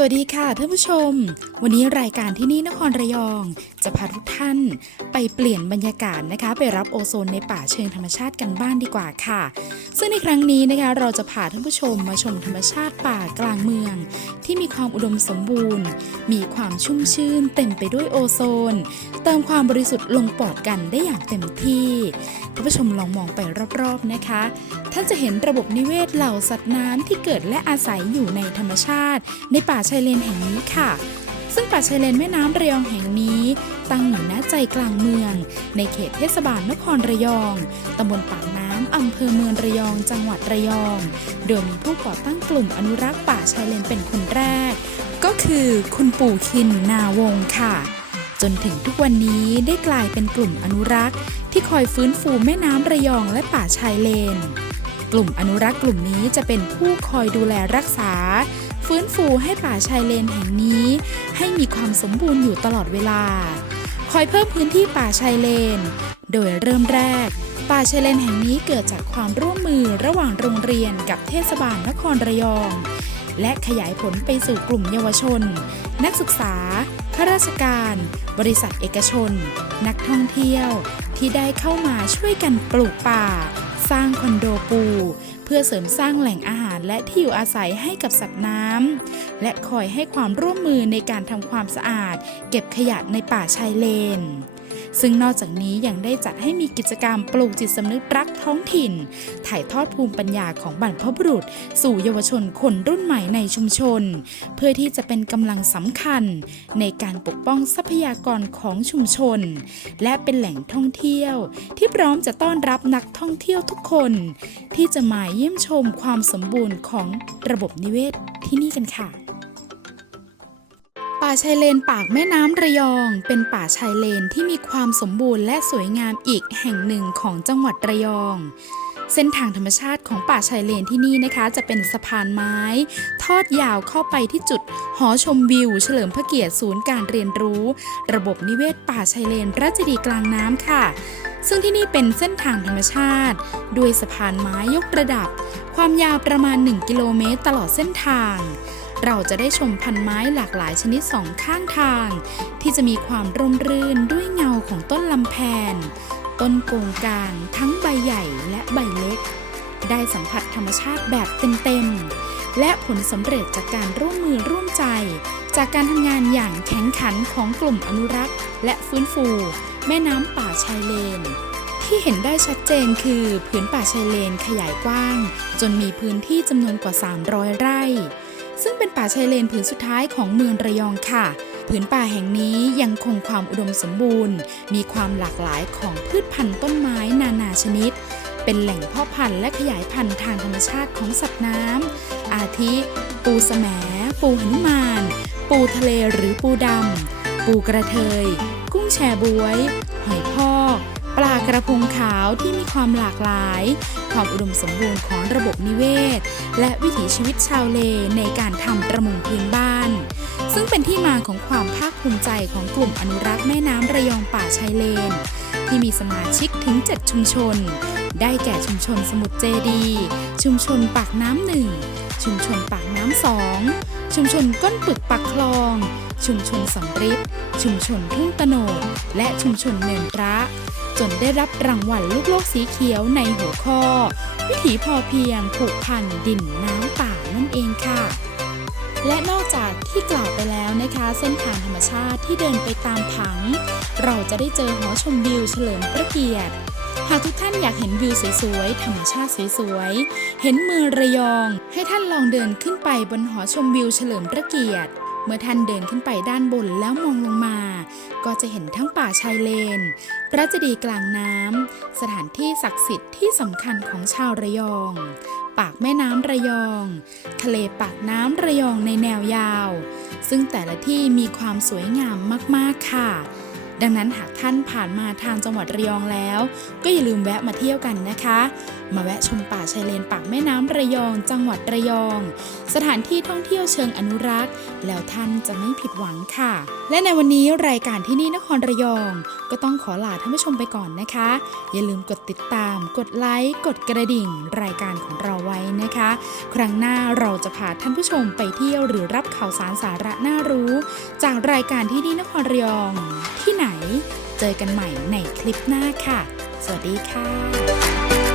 สวัสดีค่ะท่านผู้ชม วันนี้รายการที่นี่นครระยอง จะพาทุกท่านไปเปลี่ยนบรรยากาศนะคะ ไปรับโอโซนในป่าเชิงธรรมชาติกันบ้านดีกว่าค่ะ ซึ่งในครั้งนี้นะคะเราจะพาท่านผู้ชมมาชมธรรมชาติป่ากลางเมือง ความอุดมสมบูรณ์ มีความชุ่มชื่นเต็มไปด้วยโอโซน เติมความบริสุทธิ์ลงปอดกันได้อย่างเต็มที่ท่านผู้ชมลองมองไปรอบๆนะคะ ท่านจะเห็นระบบนิเวศเหล่าสัตว์น้ำที่เกิดและอาศัยอยู่ในธรรมชาติ ในป่าชายเลนแห่งนี้ค่ะ ซึ่งป่าชายเลนแม่น้ำระยองแห่งนี้ ตั้งอยู่ณใจกลางเมือง ในเขตเทศบาลนครระยองตำบลปากน้ำอำเภอเมืองระยอง จังหวัดระยอง โดยมีผู้ก่อตั้งกลุ่มอนุรักษ์ป่าชายเลนเป็นคนแรก ก็คือคุณปู่คินนาวงค่ะ จนถึงทุกวันนี้ได้กลายเป็นกลุ่มอนุรักษ์ ที่คอยฟื้นฟูแม่น้ำระยองและป่าชายเลน กลุ่มอนุรักษ์กลุ่มนี้จะเป็นผู้คอยดูแลรักษา ฟื้นฟูให้ป่าชายเลนแห่งนี้ ให้มีความสมบูรณ์อยู่ตลอดเวลา คอยเพิ่มพื้นที่ป่าชายเลน โดยเริ่มแรก ป่าชายเลนแห่งนี้เกิดจากความร่วมมือระหว่างโรงเรียนกับเทศบาลนครระยอง และขยายผลไปสู่กลุ่มเยาวชน นักศึกษาข้าราชการ บริษัทเอกชน นักท่องเที่ยวที่ได้เข้ามาช่วยกันปลูกป่า สร้างคอนโดปู เพื่อเสริมสร้างแหล่งอาหาร และที่อยู่อาศัยให้กับสัตว์น้ำและคอยให้ความร่วมมือในการทำความสะอาด เก็บขยะในป่าชายเลน ซึ่งนอกจากนี้ยังได้จัดให้มีกิจกรรมปลูกจิตสำนึกรักท้องถิ่น ถ่ายทอดภูมิปัญญาของบรรพบุรุษ สู่เยาวชนคนรุ่นใหม่ในชุมชน เพื่อที่จะเป็นกำลังสำคัญ ในการปกป้องทรัพยากรของชุมชน และเป็นแหล่งท่องเที่ยว ที่พร้อมจะต้อนรับนักท่องเที่ยวทุกคน ที่จะมาเยี่ยมชมความสมบูรณ์ของระบบนิเวศที่นี่กันค่ะ ป่าชายเลนปากแม่น้ำระยอง เป็นป่าชายเลนที่มีความสมบูรณ์และสวยงามอีกแห่งหนึ่งของจังหวัดระยอง เส้นทางธรรมชาติของป่าชายเลนที่นี่นะคะ จะเป็นสะพานไม้ ทอดยาวเข้าไปที่จุด หอชมวิว เฉลิมพระเกียรติศูนย์การเรียนรู้ ระบบนิเวศป่าชายเลนราชดีกลางน้ำค่ะ ซึ่งที่นี่เป็นเส้นทางธรรมชาติ ด้วยสะพานไม้ยกระดับ ความยาวประมาณ 1 กิโลเมตรตลอดเส้นทาง เราจะได้ชมพันไม้หลากหลายชนิดสองข้างทาง ที่จะมีความร่มรื่นด้วยเงาของต้นลำแพน ต้นโกงกลางทั้งใบใหญ่และใบเล็ก ได้สัมผัสธรรมชาติแบบเต็มๆ และผลสำเร็จจากการร่วมมือร่วมใจ จากการทำงานอย่างแข็งขันของกลุ่มอนุรักษ์ และฟื้นฟู แม่น้ำป่าชายเลนที่เห็นได้ชัดเจนคือผืนป่าชายเลนขยายกว้าง จนมีพื้นที่จำนวนกว่า 300 ไร่ ซึ่งเป็นป่าชายเลนผืนสุดท้ายของเมืองระยองค่ะผืนป่าแห่งนี้ยังคงความอุดมสมบูรณ์ มีความหลากหลายของพืชพันธุ์ต้นไม้นานาชนิด เป็นแหล่งเพาะพันธุ์และขยายพันธุ์ทางธรรมชาติของสัตว์น้ำ อาทิ ปูแสม ปูหนุมาน ปูทะเลหรือปูดำ ปูกระเทย กุ้งแชบวย หอยพอากระพงขาวที่มีความหลากหลาย ความอุดมสมบูรณ์ของระบบนิเวศ และวิถีชีวิตชาวเลในการทำประมงพื้นบ้าน ซึ่งเป็นที่มาของความภาคภูมิใจของกลุ่มอนุรักษ์แม่น้ำระยองป่าชายเลน ที่มีสมาชิกถึง 7 ชุมชน ได้แก่ชุมชนสมุทรเจดี ชุมชนปากน้ำหนึ่งชุมชนปากน้ำสองชุมชนก้นปึกปากคลอง ชุมชนสำริดชุมชนทุ่งตะโนดและชุมชนเนินพระ จนได้รับรางวัลลูกโลกสีเขียวในหัวข้อ วิถีพอเพียงผูกพันดินน้ำป่านั่นเองค่ะ และนอกจากที่กล่าวไปแล้วนะคะ เส้นทางธรรมชาติที่เดินไปตามผัง เราจะได้เจอหอชมวิวเฉลิมพระเกียรติหากทุกท่านอยากเห็นวิวสวยๆ ธรรมชาติสวยๆ เห็นเมืองระยอง ให้ท่านลองเดินขึ้นไปบนหอชมวิวเฉลิมพระเกียรติ เมื่อท่านเดินขึ้นไปด้านบนแล้วมองลงมา ก็จะเห็นทั้งป่าชายเลน พระเจดีย์กลางน้ำ สถานที่ศักดิ์สิทธิ์ที่สำคัญของชาวระยอง ปากแม่น้ำระยอง ทะเลปากน้ำระยองในแนวยาว ซึ่งแต่ละที่มีความสวยงามมาก ๆ ค่ะ ดังนั้นหากท่านผ่านมาทางจังหวัดระยองแล้ว ก็อย่าลืมแวะมาเที่ยวกันนะคะ มาแวะชมป่าชายเลนปากแม่น้ำระยอง จังหวัดระยอง สถานที่ท่องเที่ยวเชิงอนุรักษ์ แล้วท่านจะไม่ผิดหวังค่ะ และในวันนี้รายการที่นี่นครระยอง ก็ต้องขอลาท่านผู้ชมไปก่อนนะคะ อย่าลืมกดติดตาม กดไลค์กดกระดิ่ง รายการของเราไว้นะคะ ครั้งหน้าเราจะพาท่านผู้ชมไปเที่ยวหรือรับข่าวสารสาระน่ารู้ จากรายการที่นี่นครระยองที่ไหนไหน เจอกันใหม่ในคลิปหน้าค่ะ สวัสดีค่ะ